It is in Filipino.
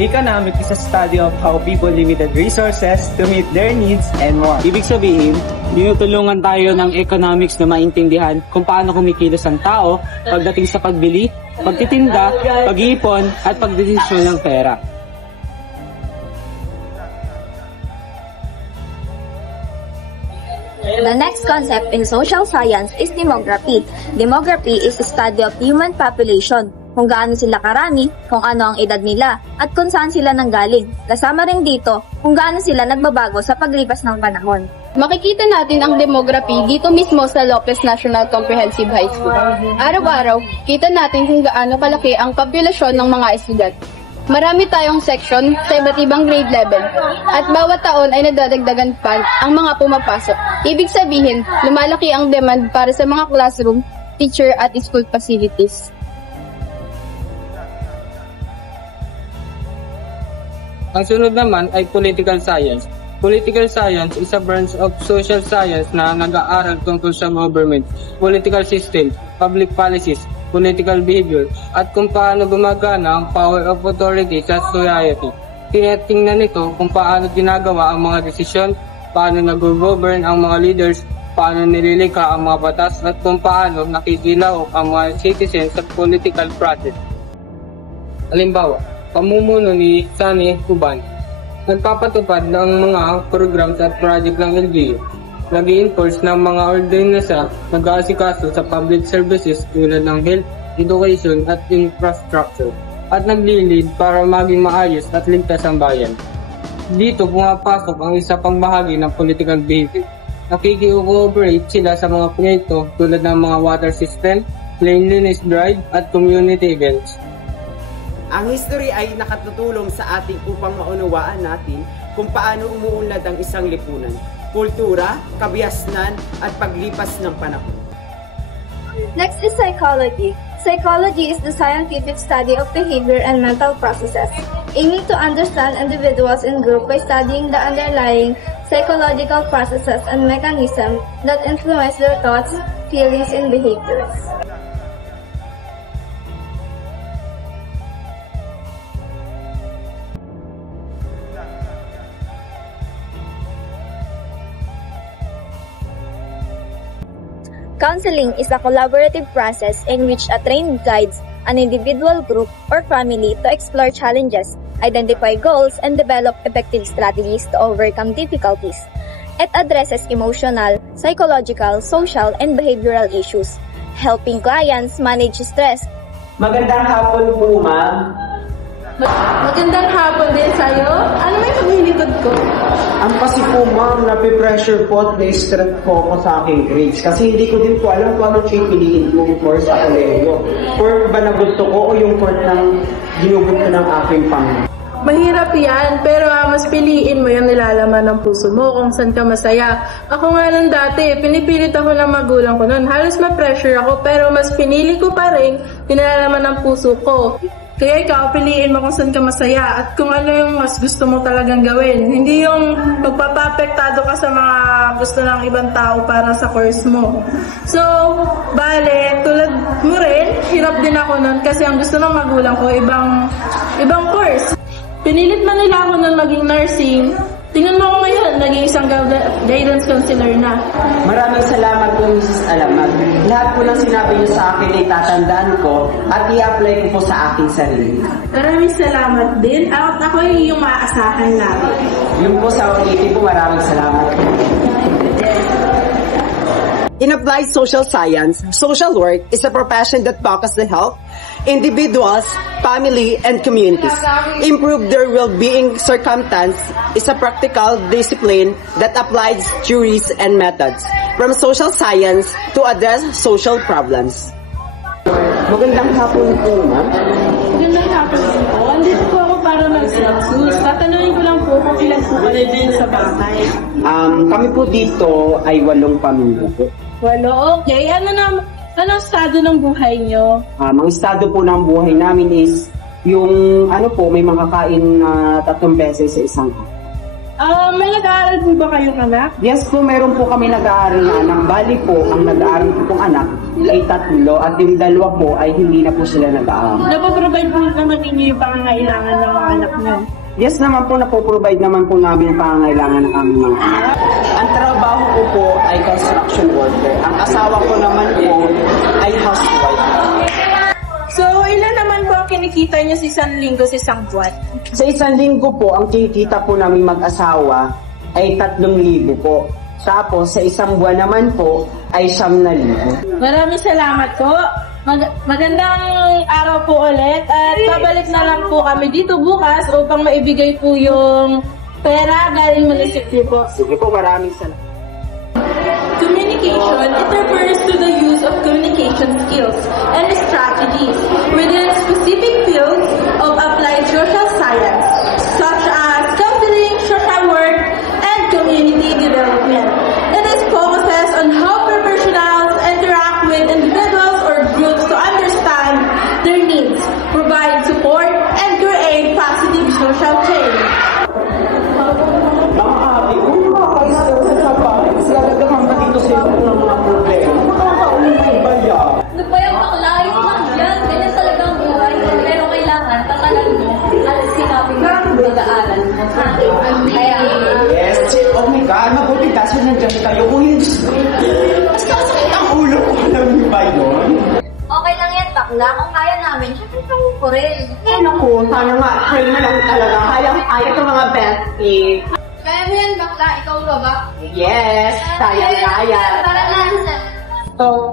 Economics is a study of how people limited resources to meet their needs and wants. Ibig sabihin, tinutulungan tayo ng economics na maintindihan kung paano kumikilos ang tao pagdating sa pagbili, pagtitinda, pag-iipon, at pagdesisyon ng pera. The next concept in social science is demography. Demography is a study of human population, kung gaano sila karami, kung ano ang edad nila, at kung saan sila nanggaling. Kasama rin dito kung gaano sila nagbabago sa paglipas ng panahon. Makikita natin ang demography dito mismo sa Lopez National Comprehensive High School. Araw-araw, kita natin kung gaano kalaki ang populasyon ng mga estudyante. Marami tayong section sa iba't ibang grade level at bawat taon ay nadadagdagan pa ang mga pumapasok. Ibig sabihin, lumalaki ang demand para sa mga classroom, teacher at school facilities. Ang sunod naman ay political science. Political science is a branch of social science na nag-aaral tungkol sa government, political system, public policies, political behavior, at kung paano gumagana ang power of authority sa society. Tinatingnan nito kung paano ginagawa ang mga desisyon, paano nag-govern ang mga leaders, paano nililikha ang mga batas, at kung paano nakikilaok ang mga citizens sa political process. Halimbawa, pamumuno ni Sunny Cuban. Nagpapatupad ng mga programs at project ng LGU. Nag-i-enforce ng mga ordinansa, nag-aasikaso sa public services tulad ng health, education at infrastructure. At nagli-lead para maging maayos at ligtas ang bayan. Dito pumapasok ang isa pang bahagi ng political behavior. Nakiki-cooperate sila sa mga proyekto tulad ng mga water system, cleanliness drive at community events. Ang history ay nakatutulong sa atin upang maunawaan natin kung paano umuunlad ang isang lipunan, kultura, kabihasnan at paglipas ng panahon. Next is psychology. Psychology is the scientific study of behavior and mental processes, aiming to understand individuals and groups by studying the underlying psychological processes and mechanisms that influence their thoughts, feelings, and behaviors. Counseling is a collaborative process in which a trained guides an individual, group, or family to explore challenges, identify goals, and develop effective strategies to overcome difficulties. It addresses emotional, psychological, social, and behavioral issues, helping clients manage stress. Magandang hapon po, ma'am. Magandang hapon din sa'yo. Ano may paglilikod ko? Ang kasi po, ma'am, napipressure po at na-stress po ako sa aking grades. Kasi hindi ko din po alam kung ano siya piliin kong course sa kolehiyo. Course ba na gusto ko o yung course ng ginugusto ng aking pamilya? Mahirap yan, pero mas piliin mo yung nilalaman ng puso mo kung saan ka masaya. Ako nga lang dati, pinipilit ako ng magulang ko noon. Halos ma-pressure ako, pero mas pinili ko pa rin yung nilalaman ng puso ko. Kaya ikaw, piliin mo kung saan ka masaya at kung ano yung mas gusto mo talagang gawin. Hindi yung magpapapektado ka sa mga gusto ng ibang tao para sa course mo. So, bale, tulad mo rin, hirap din ako nun kasi ang gusto ng magulang ko, ibang course. Pinilit man nila ako nun maging nursing. Tingnan mo ako ngayon, naging isang guidance counselor na. Maraming salamat po, Mrs. Alamat. Lahat po ng sinabi niyo sa akin ay tatandaan ko at i-apply ko po sa aking sarili. Maraming salamat din. At ako ay yung maaasahan namin. Yung po sa ulitin po, maraming salamat. In applied social science, social work is a profession that focuses on health, individuals, family, and communities. Improve their well-being circumstance is a practical discipline that applies theories and methods from social science to address social problems. Magandang hapon po, ma'am. Magandang hapon po. Andito po ako para mag-census. Tatanungin ko lang po kung ilan po kayo din sa bahay. Kami po dito ay 8 pamilya po. 8, okay. Ano estado ng buhay nyo? Ang estado po ng buhay namin is yung may makakain na 3 beses sa isang araw. May nag-aaral po ba kayong anak? Yes po, meron po kami nag-aaral na anak. Bali po, ang nag-aaral po pong anak ay 3 at yung 2 po ay hindi na po sila nag-aaral. Napaprovide po naman ninyo yung pangangailangan ng mga anak niyo? Yes naman po, napoprovide naman po namin yung pangangailangan ng aming mga anak. Ang trabaho ko po ay construction worker. Ang asawa ko naman po ay housewife. So, ilan naman po ang kinikita niyo sa isang linggo sa isang buwan? Sa isang linggo po, ang kinikita po namin mag-asawa ay 3,000 po. Tapos, sa isang buwan naman po ay 9,000. Maraming salamat po. Magandang araw po ulit at babalik na lang po kami dito bukas upang maibigay po yung pera galing munisipyo po. Sige po, maraming salamat. Communication, it refers to the use of communication skills and strategies within specific fields of applied social science, such as counseling, social work, and community development. It is focuses on how professionals interact with individuals or groups to understand their needs, provide support, and create positive social change. Ano ba yung bakla? Yung lang yan. Ganyan talaga ang buhay. Pero kailangan, tatalan mo at sinabi mo mag-aaral mo. Kaya, Yes, oh my God, mabuti kaso nandiyan kayo. Uy, mas nakasakit ang ulo ko. Alam niyo ba yun? okay lang yan, bakla. Kung kaya namin, syempre kami ko rin. Ay, naku, sana nga, try na lang talaga. Kaya ito mga bestie. Kaya mo yan, bakla. Ikaw ba ba? Yes, kaya. Tara na. So,